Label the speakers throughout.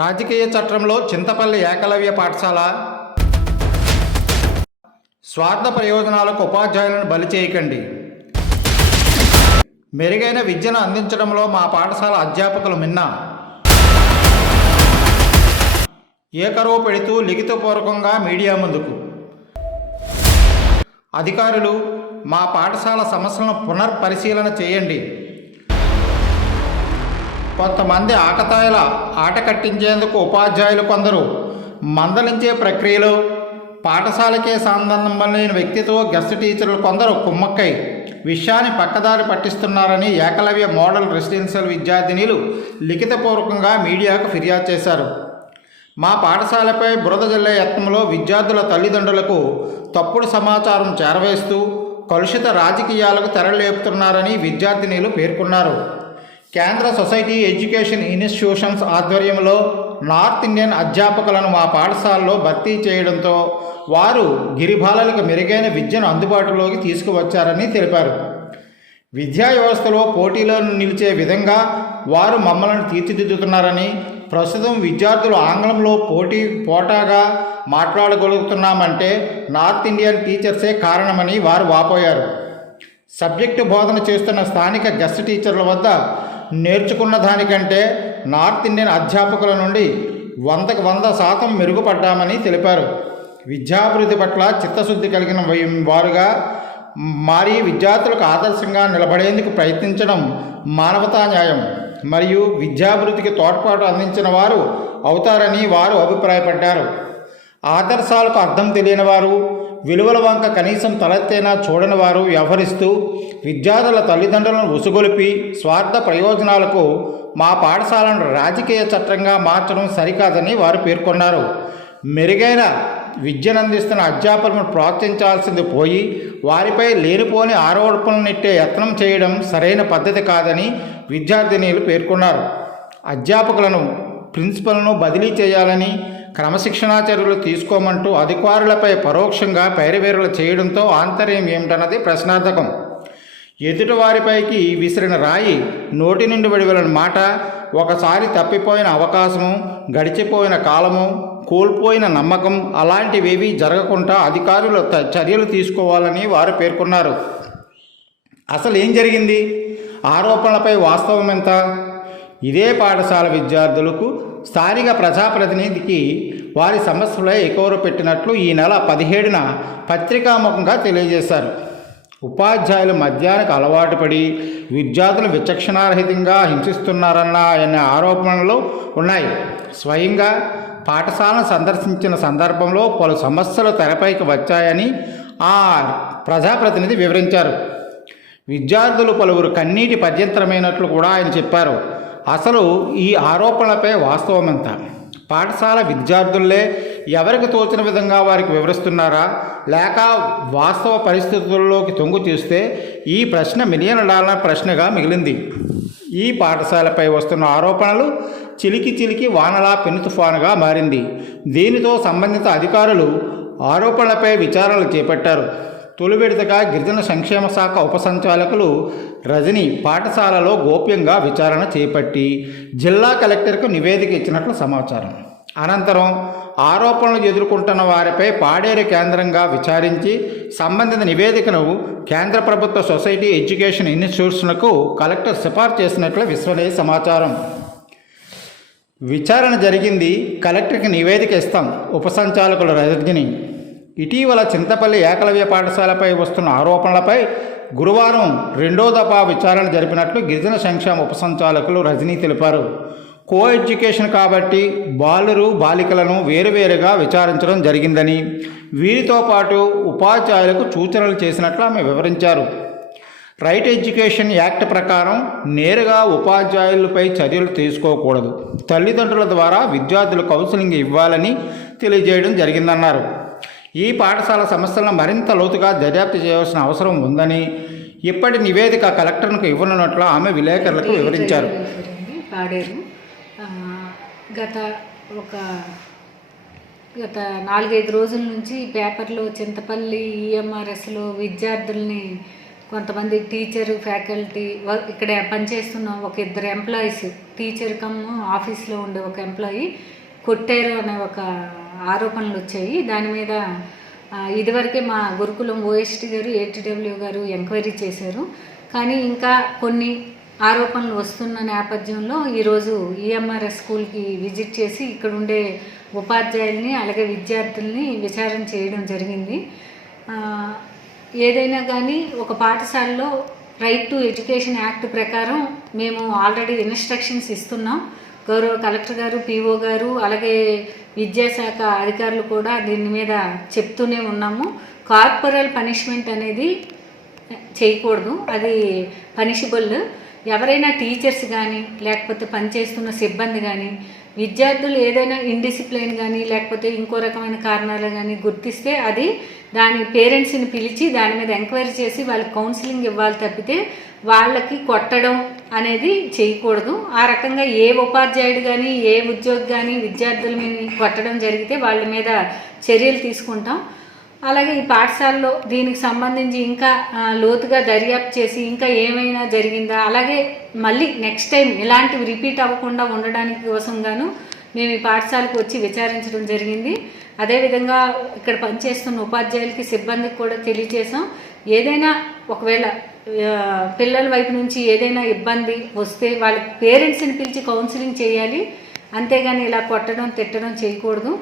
Speaker 1: రాజకీయ చట్టంలో చింతపల్లి ఏకలవ్య పాఠశాల. స్వార్థ ప్రయోజనాలకు ఉపాధ్యాయులను బలి చేయకండి. మెరుగైన విద్యను అందించడంలో మా పాఠశాల అధ్యాపకులు మిన్న. ఏకరువు పెడుతూ లిఖితపూర్వకంగా మీడియా ముందుకు. అధికారులు మా పాఠశాల సమస్యలను పునర్పరిశీలన చేయండి. కొంతమంది ఆకతాయిల ఆట కట్టించేందుకు ఉపాధ్యాయులు కొందరు. మందలించే ప్రక్రియలో పాఠశాలకే సంబంధం లేని వ్యక్తితో గెస్ట్ టీచర్లు కొందరు కుమ్మక్కై. విషయాన్ని పక్కదారి పట్టిస్తున్నారని ఏకలవ్య మోడల్ రెసిడెన్షియల్ విద్యార్థినిలు లిఖితపూర్వకంగా మీడియాకు ఫిర్యాదు చేశారు. మా పాఠశాలపై బురద జల్లే యత్నంలో విద్యార్థుల తల్లిదండ్రులకు తప్పుడు సమాచారం చేరవేస్తూ కలుషిత రాజకీయాలకు తెరలేపుతున్నారని విద్యార్థినిలు పేర్కొన్నారు. కేంద్ర సొసైటీ ఎడ్యుకేషన్ ఇన్స్టిట్యూషన్స్ ఆధ్వర్యంలో నార్త్ ఇండియన్ అధ్యాపకులను మా పాఠశాలలో భర్తీ చేయడంతో వారు గిరిబాలలకు మెరుగైన విద్యను అందుబాటులోకి తీసుకువచ్చారని తెలిపారు. విద్యా వ్యవస్థలో పోటీలో నిలిచే విధంగా వారు మమ్మల్ని తీర్చిదిద్దుతున్నారని ప్రస్తుతం విద్యార్థులు ఆంగ్లంలో పోటీ పోటాగా మాట్లాడగలుగుతున్నామంటే నార్త్ ఇండియన్ టీచర్సే కారణమని వారు వాపోయారు. సబ్జెక్టు బోధన చేస్తున్న స్థానిక గెస్ట్ టీచర్ల వద్ద నేర్చుకున్న దానికంటే నార్త్ ఇండియన్ అధ్యాపకుల నుండి వందకు వంద శాతం మెరుగుపడ్డామని తెలిపారు. విద్యాభివృద్ధి పట్ల చిత్తశుద్ధి కలిగిన వారుగా మారి విద్యార్థులకు ఆదర్శంగా నిలబడేందుకు ప్రయత్నించడం మానవతా న్యాయం. మరియు విద్యాభివృద్ధికి తోడ్పాటు అందించిన వారు అవుతారని వారు అభిప్రాయపడ్డారు. ఆదర్శాలకు అర్థం తెలియని వారు విలువల వంక కనీసం తలెత్తైనా చూడని వారు వ్యవహరిస్తూ విద్యార్థుల తల్లిదండ్రులను ఉసుగొలిపి స్వార్థ ప్రయోజనాలకు మా పాఠశాలను రాజకీయ చట్టంగా మార్చడం సరికాదని వారు పేర్కొన్నారు. మెరుగైన విద్యను అందిస్తున్న అధ్యాపకులను ప్రోత్సహించాల్సింది పోయి వారిపై లేనిపోని ఆరోపణలు నెట్టే యత్నం చేయడం సరైన పద్ధతి కాదని విద్యార్థినీలు పేర్కొన్నారు. అధ్యాపకులను ప్రిన్సిపల్ను బదిలీ చేయాలని క్రమశిక్షణా చర్యలు తీసుకోమంటూ అధికారులపై పరోక్షంగా పైరవేరులు చేయడంతో ఆంతర్యం ఏమిటన్నది ప్రశ్నార్థకం. ఎదుటివారిపైకి విసిరిన రాయి నోటి నుండి వెలువడిన మాట ఒకసారి తప్పిపోయిన అవకాశము గడిచిపోయిన కాలము కోల్పోయిన నమ్మకం అలాంటివేవీ జరగకుండా అధికారులు చర్యలు తీసుకోవాలని వారు పేర్కొన్నారు. అసలు ఏం జరిగింది? ఆరోపణలపై వాస్తవం ఎంత ఇదే పాఠశాల విద్యార్థులకు స్థానిక ప్రజాప్రతినిధికి వారి సమస్యలై ఎక్కువ పెట్టినట్లు ఈ నెల పదిహేడున పత్రికాముఖంగా తెలియజేశారు. ఉపాధ్యాయులు మద్యానికి అలవాటు పడి విద్యార్థులు విచక్షణారహితంగా హింసిస్తున్నారన్న అనే ఆరోపణలు ఉన్నాయి. స్వయంగా పాఠశాలను సందర్శించిన సందర్భంలో పలు సమస్యలు తెరపైకి వచ్చాయని ఆ ప్రజాప్రతినిధి వివరించారు. విద్యార్థులు పలువురు కన్నీటి పర్యంతరమైనట్లు కూడా ఆయన చెప్పారు. అసలు ఈ ఆరోపణలపై వాస్తవమంతా? పాఠశాల విద్యార్థులే ఎవరికి తోచిన విధంగా వారికి వివరిస్తున్నారా? లేక వాస్తవ పరిస్థితుల్లోకి తొంగు చూస్తే ఈ ప్రశ్న మిలియన్ డాలర్ ప్రశ్నగా మిగిలింది. ఈ పాఠశాలపై వస్తున్న ఆరోపణలు చిలికి చిలికి వానలా పెను తుఫానుగా మారింది. దీనితో సంబంధిత అధికారులు ఆరోపణలపై విచారణలు చేపట్టారు. తొలి విడతగా గిరిజన సంక్షేమ శాఖ ఉప సంచాలకులు రజని పాఠశాలలో గోప్యంగా విచారణ చేపట్టి జిల్లా కలెక్టర్కు నివేదిక ఇచ్చినట్లు సమాచారం. అనంతరం ఆరోపణలు ఎదుర్కొంటున్న వారిపై పాడేరు కేంద్రంగా విచారించి సంబంధిత నివేదికను కేంద్ర ప్రభుత్వ సొసైటీ ఎడ్యుకేషన్ ఇన్స్టిట్యూట్స్లకు కలెక్టర్ సిఫార్సు చేసినట్లు విశ్వలే సమాచారం. విచారణ జరిగింది కలెక్టర్కి నివేదిక ఇస్తాం ఉప సంచాలకుల రజని. ఇటీవల చింతపల్లి ఏకలవ్య పాఠశాలపై వస్తున్న ఆరోపణలపై గురువారం రెండో దఫా విచారణ జరిపినట్లు గిరిజన సంక్షేమ ఉప సంచాలకులు రజనీ తెలిపారు. కో ఎడ్యుకేషన్ కాబట్టి బాలురు బాలికలను వేరువేరుగా విచారించడం జరిగిందని వీరితో పాటు ఉపాధ్యాయులకు సూచనలు చేసినట్లు ఆమె వివరించారు. రైట్ ఎడ్యుకేషన్ యాక్ట్ ప్రకారం నేరుగా ఉపాధ్యాయులపై చర్యలు తీసుకోకూడదు. తల్లిదండ్రుల ద్వారా విద్యార్థులు కౌన్సిలింగ్ ఇవ్వాలని తెలియజేయడం జరిగిందన్నారు. ఈ పాఠశాల సమస్యలను మరింత లోతుగా దర్యాప్తు చేయవలసిన అవసరం ఉందని ఇప్పటి నివేదిక కలెక్టర్కు ఇవ్వనున్నట్లు ఆమె విలేకరులకు వివరించారు.
Speaker 2: పాడేరు. గత ఒక గత నాలుగైదు రోజుల నుంచి పేపర్లో చింతపల్లి ఈఎంఆర్ఎస్లో విద్యార్థుల్ని కొంతమంది టీచర్ ఫ్యాకల్టీ ఇక్కడ పనిచేస్తున్న ఒక ఇద్దరు ఎంప్లాయీస్ టీచర్ కమ్ ఆఫీస్లో ఉండే ఒక ఎంప్లాయీ కొట్టారు అనే ఒక ఆరోపణలు వచ్చాయి. దాని మీద ఇదివరకే మా గురుకులం ఓఎస్టీ గారు ఏటీడబ్ల్యూ గారు ఎంక్వైరీ చేశారు. కానీ ఇంకా కొన్ని ఆరోపణలు వస్తున్న నేపథ్యంలో ఈరోజు ఈఎంఆర్ఎస్ స్కూల్కి విజిట్ చేసి ఇక్కడ ఉండే ఉపాధ్యాయుల్ని అలాగే విద్యార్థుల్ని విచారణ చేయడం జరిగింది. ఏదైనా కానీ ఒక పాఠశాలలో రైట్ టు ఎడ్యుకేషన్ యాక్ట్ ప్రకారం మేము ఆల్రెడీ ఇన్స్ట్రక్షన్స్ ఇస్తున్నాం. గౌరవ కలెక్టర్ గారు పీఓ గారు అలాగే విద్యాశాఖ అధికారులు కూడా దీని మీద చెప్తూనే ఉన్నాము. కార్పొరల్ పనిష్మెంట్ అనేది చేయకూడదు. అది పనిషబుల్. ఎవరైనా టీచర్స్ కానీ లేకపోతే పనిచేస్తున్న సిబ్బంది కానీ విద్యార్థులు ఏదైనా ఇండిసిప్లైన్ కానీ లేకపోతే ఇంకో రకమైన కారణాలు కానీ గుర్తిస్తే అది దాని పేరెంట్స్ని పిలిచి దాని మీద ఎంక్వైరీ చేసి వాళ్ళకి కౌన్సిలింగ్ ఇవ్వాలి తప్పితే వాళ్ళకి కొట్టడం అనేది చేయకూడదు. ఆ రకంగా ఏ ఉపాధ్యాయుడు కానీ ఏ ఉద్యోగి కానీ విద్యార్థుల మీద కొట్టడం జరిగితే వాళ్ళ మీద చర్యలు తీసుకుంటాం. అలాగే ఈ పాఠశాలలో దీనికి సంబంధించి ఇంకా లోతుగా దర్యాప్తు చేసి ఇంకా ఏమైనా జరిగిందా? అలాగే మళ్ళీ నెక్స్ట్ టైం ఇలాంటివి రిపీట్ అవ్వకుండా ఉండడానికి కోసం గాను మేము ఈ పాఠశాలకు వచ్చి విచారించడం జరిగింది. అదేవిధంగా ఇక్కడ పనిచేస్తున్న ఉపాధ్యాయులకి సిబ్బందికి కూడా తెలియజేసాం ఏదైనా ఒకవేళ పిల్లల వైపు నుంచి ఏదైనా ఇబ్బంది వస్తే వాళ్ళ పేరెంట్స్ని పిలిచి కౌన్సిలింగ్ చేయాలి. అంతేగాని ఇలా కొట్టడం తిట్టడం చేయకూడదు.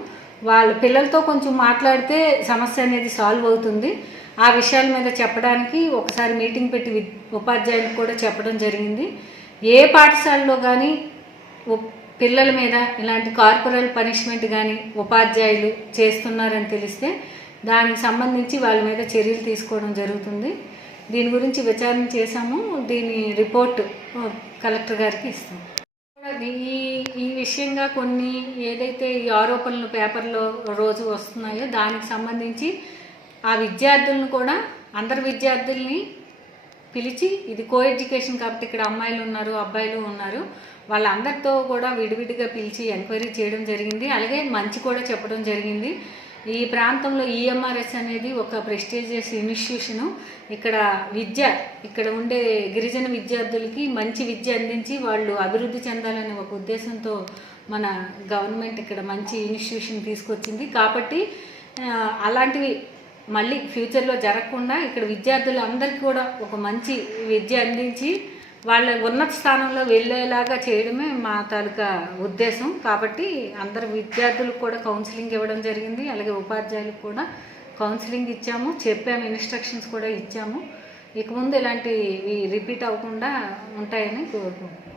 Speaker 2: వాళ్ళ పిల్లలతో కొంచెం మాట్లాడితే సమస్య అనేది సాల్వ్ అవుతుంది. ఆ విషయాల మీద చెప్పడానికి ఒకసారి మీటింగ్ పెట్టి ఉపాధ్యాయులకు కూడా చెప్పడం జరిగింది. ఏ పాఠశాలలో కానీ పిల్లల మీద ఇలాంటి కార్పొరల్ పనిష్మెంట్ కానీ ఉపాధ్యాయులు చేస్తున్నారని తెలిస్తే దానికి సంబంధించి వాళ్ళ మీద చర్యలు తీసుకోవడం జరుగుతుంది. దీని గురించి విచారణ చేశాము. దీని రిపోర్ట్ కలెక్టర్ గారికి ఇస్తాం. ఈ ఈ విషయంగా కొన్ని ఏదైతే ఈ ఆరోపణలు పేపర్లో రోజు వస్తున్నాయో దానికి సంబంధించి ఆ విద్యార్థులను కూడా అందరు విద్యార్థుల్ని పిలిచి ఇది కో ఎడ్యుకేషన్ కాబట్టి ఇక్కడ అమ్మాయిలు ఉన్నారు అబ్బాయిలు ఉన్నారు. వాళ్ళందరితో కూడా విడివిడిగా పిలిచి ఎంక్వైరీ చేయడం జరిగింది. అలాగే మంచి కూడా చెప్పడం జరిగింది. ఈ ప్రాంతంలో ఈఎంఆర్ఎస్ అనేది ఒక ప్రెస్టీజియస్ ఇన్స్టిట్యూషను ఇక్కడ విద్య ఇక్కడ ఉండే గిరిజన విద్యార్థులకి మంచి విద్య అందించి వాళ్ళు అభివృద్ధి చెందాలనే ఒక ఉద్దేశంతో మన గవర్నమెంట్ ఇక్కడ మంచి ఇన్స్టిట్యూషన్ తీసుకొచ్చింది. కాబట్టి అలాంటివి మళ్ళీ ఫ్యూచర్లో జరగకుండా ఇక్కడ విద్యార్థులందరికీ కూడా ఒక మంచి విద్య అందించి వాళ్ళ ఉన్నత స్థానంలో వెళ్ళేలాగా చేయడమే మా తాలూకా ఉద్దేశం. కాబట్టి అందరు విద్యార్థులకు కూడా కౌన్సిలింగ్ ఇవ్వడం జరిగింది. అలాగే ఉపాధ్యాయులకు కూడా కౌన్సిలింగ్ ఇచ్చాము. చెప్పాము ఇన్స్ట్రక్షన్స్ కూడా ఇచ్చాము. ఇక ముందు ఇలాంటివి రిపీట్ అవ్వకుండా ఉంటాయని కోరుకుంటున్నాం.